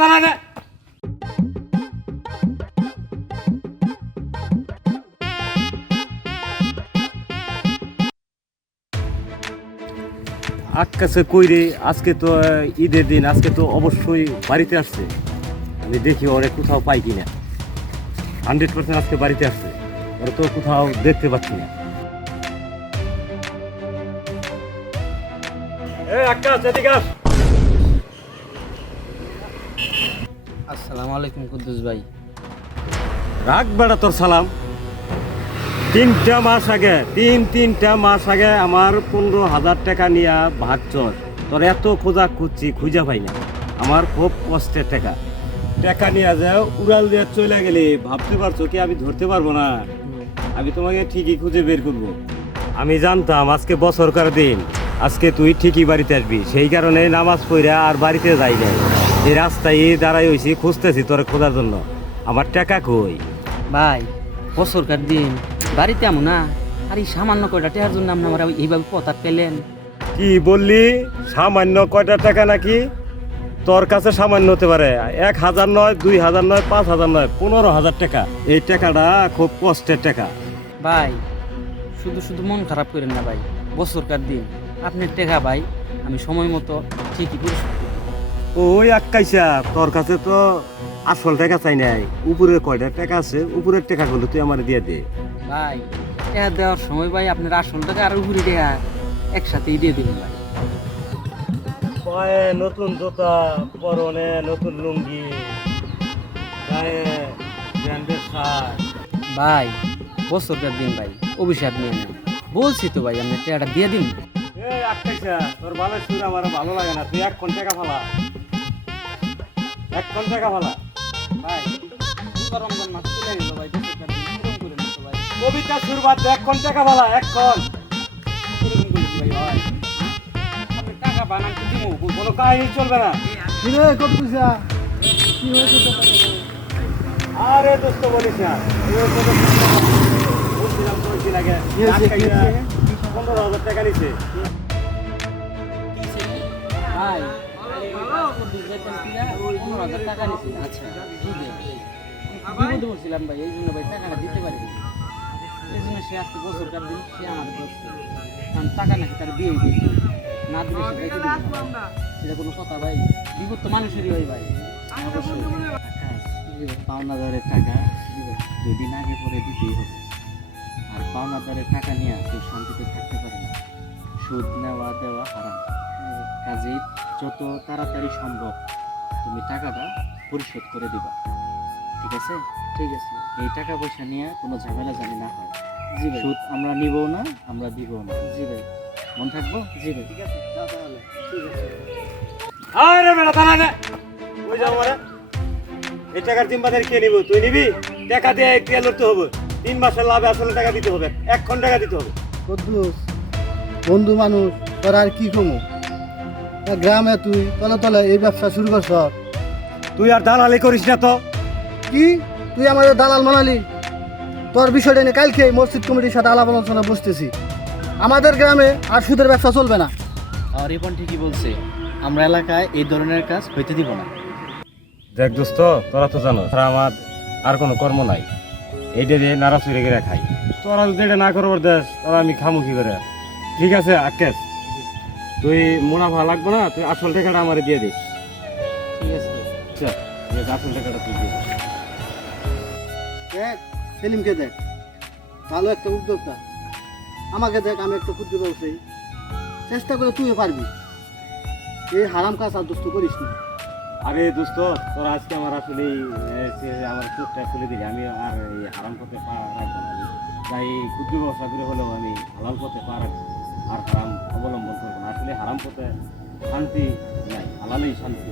থানা নে আকাশে কইরে আজকে তো ঈদের দিন আজকে তো অবশ্যই বাড়িতে আসছে। আমি দেখি ওরে কোথাও পাই কিনা। হান্ড্রেড পার্সেন্ট আজকে বাড়িতে আসছে। ওরা তো কোথাও দেখতে পাচ্ছি না। এ আকাশ এদিকে আস। আসসালামু আলাইকুম কুদ্দুস ভাই। রাখ বেড়া তোর সালাম। তিনটা মাস আগে, তিন, তিনটা মাস আগে আমার পনেরো হাজার টাকা নিয়ে ভাগচর। তোর এত খোঁজা খুঁজছি, খুঁজা পাই না। আমার খুব কষ্টের টাকা। টাকা নিয়ে যাও উড়াল দিয়ে চলে গেলে, ভাবতে পারছ কি আমি ধরতে পারব না? আমি তোমাকে ঠিকই খুঁজে বের করব। আমি জানতাম আজকে বছরকার দিন। আজকে তুই ঠিকই বাড়িতে আসবি। সেই কারণে নামাজ পড়া আর বাড়িতে যাই নাই। এই রাস্তায় দাঁড়াই হয়েছি খুঁজতেছি তোর খোঁজার জন্য। আমার টাকা কই? ভাই বছরকার দিন বাড়িতে আমু না। আর এই সামান্য কয়টা টেহার জন্য আপনি আমার এইভাবে পথা পেলেন? কি বললি? সামান্য কয়টা টাকা নাকি? তোর কাছে সামান্য হতে পারে। এক হাজার নয় দুই হাজার নয় পাঁচ হাজার নয় পনেরো হাজার টাকা। এই টাকাটা খুব কষ্টের টাকা। ভাই শুধু শুধু মন খারাপ করেন না ভাই। বছরকার দিন আপনার টেকা ভাই আমি সময় মতো ঠিকই পরিশোধ ওই আকাইছা তোর কাছে তো আসল টাকা চাই নাই। উপরে কয়টা টাকা আছে উপরের টাকাগুলো তুই আমার দিয়ে দে। ভাই টেহা দেওয়ার সময় ভাই আপনার আসল টাকা আর উপরে টেহা একসাথেই দিয়ে দিবেন ভাই। পায়ে নতুন জুতা পরনে নতুন লুঙ্গি গায়ে ব্র্যান্ডের শার্ট। ভাই বছরকার দিন ভাই অভিশাপ নিয়ে নেন। বলছি তো ভাই আপনার টেহাটা দিয়ে দিন। এই আকাইছা তোর ভালো সুর আমার ভালো লাগে না তুই এক কোন টাকা ফালা। এক কোন টাকা ফালা ভাই রমজান মাস চলে গেল ভাই কবিতা সুর বাদ এক কোন টাকা এক কোন এরকম করে দিই ভাই আপনি টাকা বানান কোনো কাহিনী চলবে না। কিরে কবুজা কি হয়েছে আরে দোস্ত বলিস না। বলছিলাম তো আগে কি কি? পনেরো হাজার টাকা নিছে। ভাই টাকা নিছি আচ্ছা বলছিলাম ভাই এই জন্য ভাই টাকাটা দিতে পারি এই জন্য সে আজকে বছরকার দিন সে আমাদের করছে কারণ টাকা নাকি তার দিয়ে দিয়েছে না দিলে সে যাইতে এটা কোনো কথা ভাই বিপদ তো মানুষেরই হয় ভাই পাওনাদারের টাকা দুই দিন আগে পরে দিতেই হবে আর পাওনাদারের টাকা নিয়ে কেউ শান্তিতে থাকতে পারে না। সুদ নেওয়া দেওয়া হারাম। কাজেই যত তাড়াতাড়ি সম্ভব তুমি টাকাটা পরিশোধ করে দিবা। ঠিক আছে? ঠিক আছে। এই টাকা পয়সা নিয়ে কোনো ঝামেলা জানি না হয়। জি ভাই। সুদ আমরা নিবও না আমরা দিবও না। জি ভাই। মন থাকব? জি ভাই। ঠিক আছে যাও তাহলে। ঠিক আছে। আরে বেটা থানা নে। ওই যাও মারে এই টাকার জিম্মাদারি কে নিব? তুই নিবি? টাকা দিয়ে ক্লিয়ার করতে হবে। তিন মাসের লাভে আসলে টাকা দিতে হবে। এক খন টাকা দিতে হবে। বন্ধু মানুষ তোর আর কি কমু? তা গ্রামে তুই তলে তলে এই ব্যবসা শুরু করছ তুই আর দালালি করিস না তো। কি? তুই আমাদের দালাল মানালি তোর বিষয়টা নিয়ে কালকে মসজিদ কমিটির সাথে আলাপ আলোচনা বসতেছি। আমাদের গ্রামে আর সুদের ব্যবসা চলবে না। আর রিপন ঠিকই বলছে আমরা এলাকায় এই ধরনের কাজ হইতে দিব না। দেখ দোস্ত তোরা তো জানো তারা আমার আর কোনো কর্ম নাই। এইটা দিয়ে নাড়া চুরি করে খাই। তোরা যদি এটা না করবার দেশ তাহলে আমি খামু কি করে? ঠিক আছে আকেশ তুই মুনাফা লাগবে না তুই আসল টাকাটা আমার দিয়ে দিস। ঠিক আছে। চল ঠিক আছে, আসল টাকাটা তুই দিয়ে দিস। দেখ সেলিমকে দেখ। ভালো একটা উদ্যোক্তা। আমাকে দেখ আমি একটা ক্ষুদ্র ব্যবসায়ী। চেষ্টা করে তুইও পারবি। এই হারাম কাজ আর দোস্ত করিস না। আরে দোস্ত তোরা আজকে আমার আসলে আমার চোখটা খুলে দিলি। আমি আর এই হারাম পথে পা রাখব না। তাই ক্ষুদ্র ব্যবসা করে হলেও আমি হালাল পথে পা রাখব আর হারাম অবলম্বন করব না। আসলে হারাম পথে শান্তি নাই হালালেই শান্তি।